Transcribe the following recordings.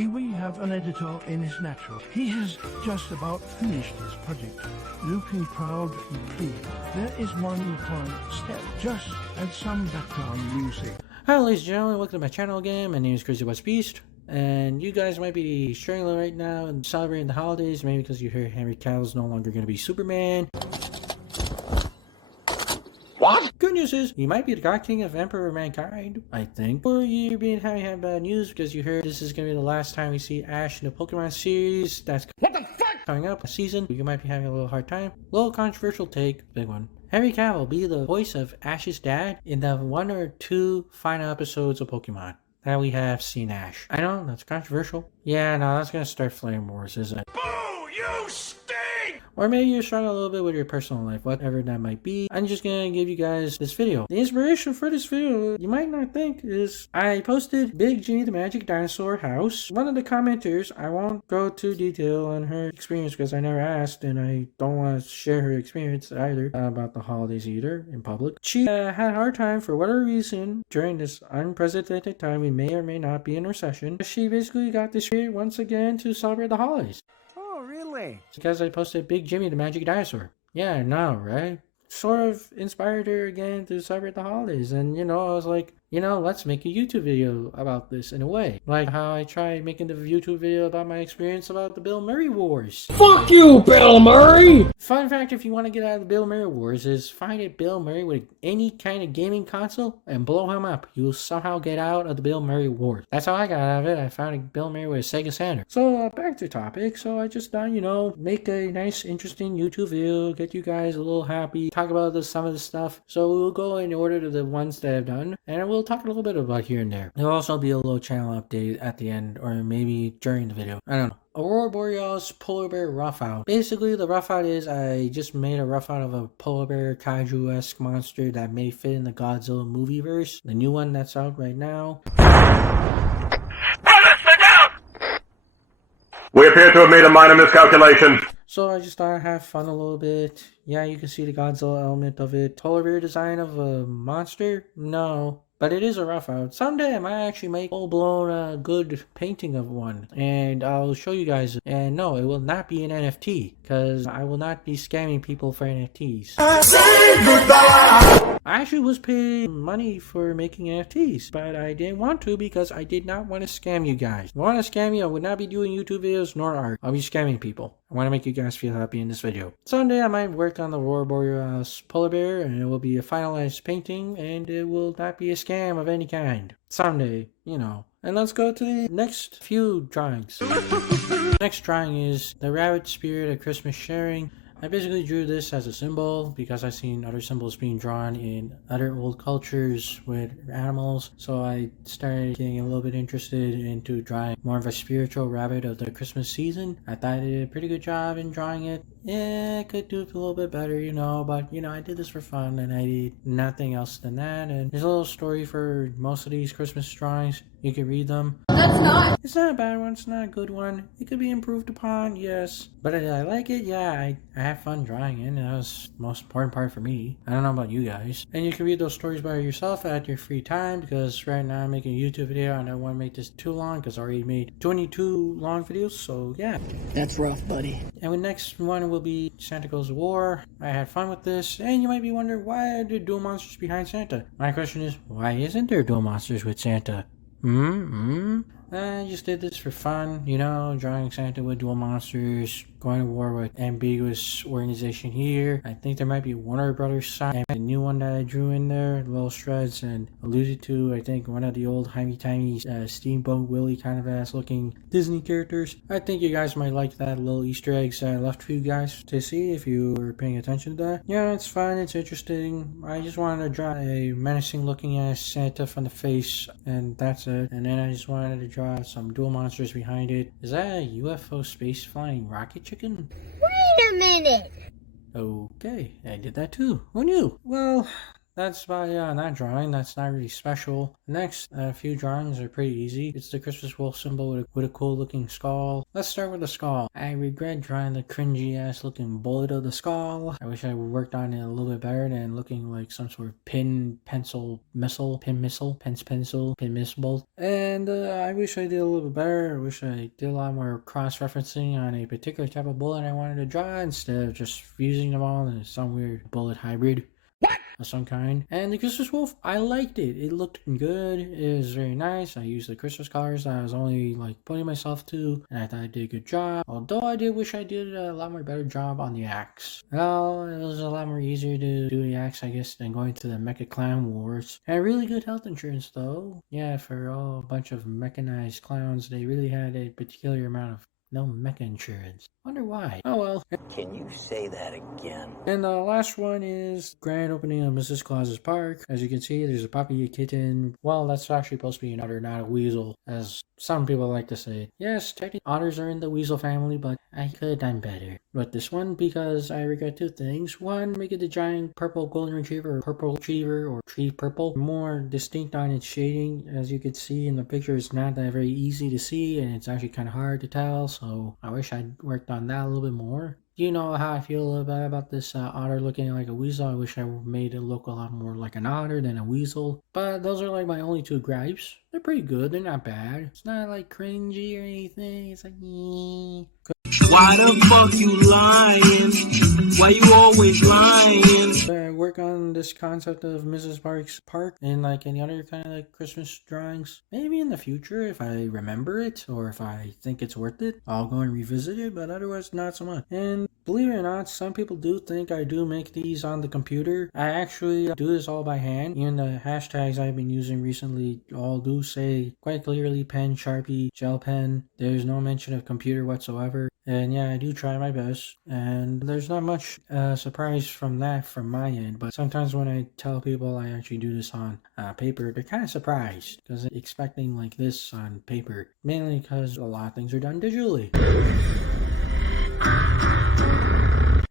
Here we have an editor in his natural. He has just about finished his project. Looking proud and clean. There is one final step. Just add some background music. Hello ladies and gentlemen, welcome to my channel again. My name is Crazy West Beast. And you guys might be struggling right now and celebrating the holidays, maybe because you hear Henry Cavill's no longer going to be Superman. What? Good news is, you might be the God King of Emperor of Mankind, I think. Or you're being having bad news because you heard this is going to be the last time we see Ash in the Pokemon series. That's what the fuck? Coming up a season. You might be having a little hard time. Little controversial take, big one. Henry Cavill will be the voice of Ash's dad in the 1 or 2 final episodes of Pokemon that we have seen Ash. I know, that's controversial. Yeah, no, that's going to start flame wars, isn't it? Boo! You stink! Or maybe you're struggling a little bit with your personal life, whatever that might be. I'm just gonna give you guys this video. The inspiration for this video, you might not think, is I posted Big Jimmy the Magic Dinosaur house. One of the commenters, I won't go too detail on her experience because I never asked and I don't want to share her experience either about the holidays either in public. She had a hard time for whatever reason during this unprecedented time. We may or may not be in recession. She basically got this spirit once again to celebrate the holidays. Oh, really? Because I posted Big Jimmy the Magic Dinosaur. Yeah, I know, right? Sort of inspired her again to celebrate the holidays. And, you know, I was like, you know, let's make a YouTube video about this in a way. Like how I tried making the YouTube video about my experience about the Bill Murray Wars. Fuck you, Bill Murray! Fun fact, if you want to get out of the Bill Murray Wars, is find a Bill Murray with any kind of gaming console and blow him up. You'll somehow get out of the Bill Murray Wars. That's how I got out of it. I found a Bill Murray with a Sega Saturn. So back to topic. So I just thought, you know, make a nice, interesting YouTube video, get you guys a little happy, talk about some of the stuff. So we'll go in order to the ones that I've done, and we'll talk a little bit about here and there. There'll also be a little channel update at the end, or maybe during the video. I don't know. Aurora Borealis Polar Bear Rough Out. Basically, the rough out is I just made a rough out of a polar bear kaiju-esque monster that may fit in the Godzilla movie verse. The new one that's out right now. We appear to have made a minor miscalculation. So I just thought I'd have fun a little bit. Yeah, you can see the Godzilla element of it. Polar bear design of a monster? No. But it is a rough out. Someday I might actually make full-blown good painting of one. And I'll show you guys. And no, it will not be an NFT. Because I will not be scamming people for NFTs. I actually was paid money for making NFTs. But I didn't want to because I did not want to scam you guys. If I want to scam you, I would not be doing YouTube videos nor art. I'll be scamming people. I want to make you guys feel happy in this video. Someday I might work on the Aurora Borealis Polar Bear and it will be a finalized painting and it will not be a scam of any kind. Someday, you know. And let's go to the next few drawings. Next drawing is the rabbit spirit of Christmas sharing. I basically drew this as a symbol because I've seen other symbols being drawn in other old cultures with animals. So I started getting a little bit interested into drawing more of a spiritual rabbit of the Christmas season. I thought I did a pretty good job in drawing it. Yeah, I could do it a little bit better, you know, but, you know, I did this for fun and I did nothing else than that. And there's a little story for most of these Christmas drawings. You can read them. It's not a bad one. It's not a good one. It could be improved upon, yes. But did I like it? Yeah, I have fun drawing it. And that was the most important part for me. I don't know about you guys. And you can read those stories by yourself at your free time because right now I'm making a YouTube video and I don't want to make this too long because I already made 22 long videos. So yeah. That's rough, buddy. And the next one will be Santa Goes to War. I had fun with this. And you might be wondering, why are there dual monsters behind Santa? My question is, why isn't there dual monsters with Santa? I just did this for fun, you know, drawing Santa with dual monsters, going to war with ambiguous organization here. I think there might be Warner Brothers sign, and the new one that I drew in there, little shreds, and alluded to, I think, one of the old timey Steamboat Willie kind of ass looking Disney characters. I think you guys might like that little Easter eggs I left for you guys to see if you were paying attention to that. Yeah, it's fun, it's interesting. I just wanted to draw a menacing looking ass Santa from the face, and that's it. And then I just wanted to draw some dual monsters behind it. Is that a UFO space flying rocket chicken? Wait a minute! Okay, I did that too. Who knew? Well, that's about it on that drawing. That's not really special. Next, a few drawings are pretty easy. It's the Christmas wolf symbol with a cool looking skull. Let's start with the skull. I regret drawing the cringy ass looking bullet of the skull. I wish I worked on it a little bit better than looking like some sort of pin missile. And I wish I did a little bit better. I wish I did a lot more cross-referencing on a particular type of bullet I wanted to draw instead of just fusing them all into some weird bullet hybrid of some kind. And the Christmas wolf, I liked it. It looked good. It was very nice. I used the Christmas colors that I was only like putting myself to, and I thought I did a good job. Although I did wish I did a lot more better job on the axe. Well, it was a lot more easier to do the axe, I guess, than going to the Mecha Clown Wars. And really good health insurance though. Yeah, for a bunch of mechanized clowns, they really had a particular amount of no mecha insurance. Wonder why. Oh well. Can you say that again? And the last one is grand opening of Mrs. Claus's park. As you can see, there's a puppy, a kitten. Well, that's actually supposed to be an otter, not a weasel, as some people like to say. Yes, technically otters are in the weasel family, but I could have done better with this one because I regret two things. One, make it the giant purple golden retriever or purple retriever or tree purple more distinct on its shading. As you can see in the picture, it's not that very easy to see and it's actually kind of hard to tell, so I wish I'd worked on that a little bit more. You know how I feel about this otter looking like a weasel. I wish I made it look a lot more like an otter than a weasel. But those are like my only two gripes. They're pretty good. They're not bad. It's not like cringy or anything. It's like, Why the fuck you lying? Why you always lying? I work on this concept of Mrs. Park's park and like any other kind of like Christmas drawings. Maybe in the future if I remember it or if I think it's worth it, I'll go and revisit it, but otherwise not so much. And believe it or not, some people do think I do make these on the computer. I actually do this all by hand. Even the hashtags I've been using recently all do say quite clearly pen, Sharpie, gel pen. There's no mention of computer whatsoever. And yeah, I do try my best. And there's not much surprise from that from my end. But sometimes when I tell people I actually do this on paper, they're kind of surprised because they're expecting like this on paper. Mainly because a lot of things are done digitally.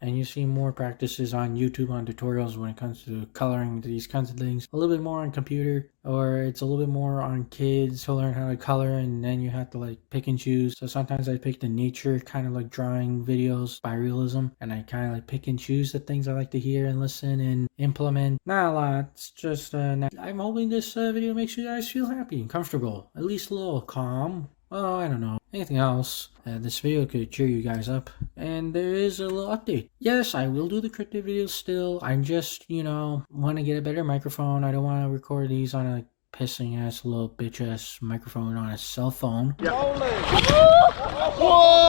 And you see more practices on YouTube on tutorials when it comes to coloring these kinds of things. A little bit more on computer, or it's a little bit more on kids to learn how to color, and then you have to like pick and choose. So sometimes I pick the nature kind of like drawing videos by realism, and I kind of like pick and choose the things I like to hear and listen and implement. Not a lot, it's just I'm hoping this video makes you guys feel happy and comfortable, at least a little calm. Well, I don't know. Anything else? This video could cheer you guys up. And there is a little update. Yes, I will do the cryptid videos still. I just, want to get a better microphone. I don't want to record these on a pissing ass little bitch ass microphone on a cell phone.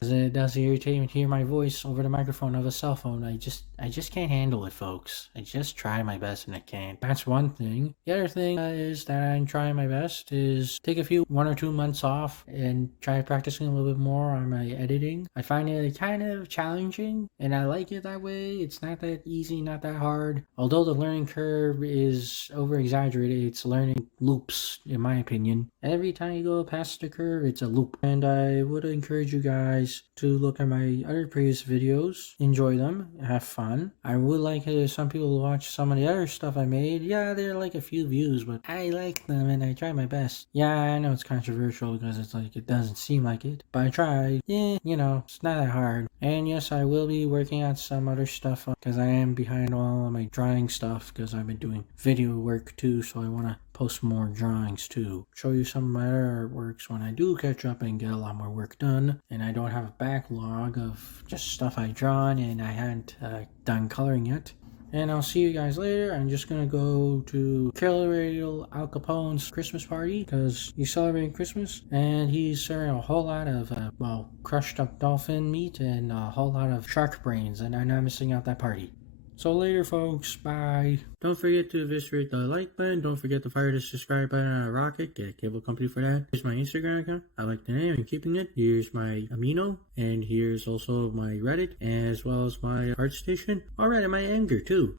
It does irritate me to hear my voice over the microphone of a cell phone. I just can't handle it, folks. I just try my best and I can't. That's one thing. The other thing is that I'm trying my best is take 1 or 2 months off and try practicing a little bit more on my editing. I find it kind of challenging and I like it that way. It's not that easy, not that hard. Although the learning curve is over exaggerated, it's learning loops in my opinion. Every time you go past the curve, it's a loop. And I would encourage you guys to look at my other previous videos, enjoy them, have fun. I would like some people to watch some of the other stuff I made. Yeah, they're like a few views, but I like them and I try my best. Yeah, I know it's controversial because it's like it doesn't seem like it, but I try. Yeah, it's not that hard. And yes, I will be working on some other stuff because I am behind all of my drawing stuff because I've been doing video work too, so I want to post more drawings too. Show you some of my other artworks when I do catch up and get a lot more work done and I don't have a backlog of just stuff I drawn and I hadn't done coloring yet. And I'll see you guys later. I'm just gonna go to Killer Al Capone's Christmas party because he's celebrating Christmas and he's serving a whole lot of crushed up dolphin meat and a whole lot of shark brains, and I'm not missing out that party. So later, folks. Bye. Don't forget to visit the like button. Don't forget to fire the subscribe button on a rocket. Get a cable company for that. Here's my Instagram account. I like the name. I'm keeping it. Here's my Amino. And here's also my Reddit. As well as my ArtStation. Alright, and my Anger, too.